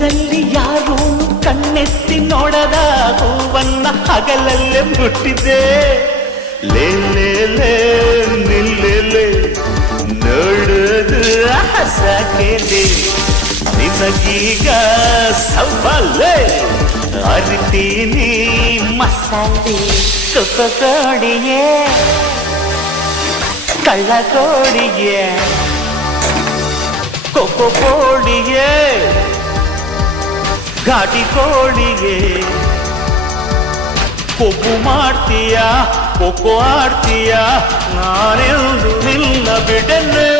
ಊರಲ್ಲಿ ಯಾರೂ ಕಣ್ಣೆತ್ತಿ ನೋಡದ ಹೂವನ್ನ ಹಗಲಲ್ಲೇ ಮುಟ್ಟಿದೆ. ಲೇ ಲೇ ಲೇ ನಿಲ್ಲೆ ನೋಡುದು ಹಸಕೆಲೆ ನಿಮಗೀಗ ಸವಾಲೆ ಅರಿತೀನಿ ಮಸಾಲೆ ಕೊಡಿಯೇ ಕಳ್ಳ ಕೋಡಿಯೇ ಕೊಕ್ಕೋ ಕೋಡಿಯೇ ಘಾಟಿ ಕೋಡಿಯೇ ಕೊಬ್ಬು ಮಾಡ್ತೀಯ ಕೊಕ್ಕೋ ಆಡ್ತೀಯ ನಾನೆಂದು ನಿನ್ನ ಬಿಡನೆ.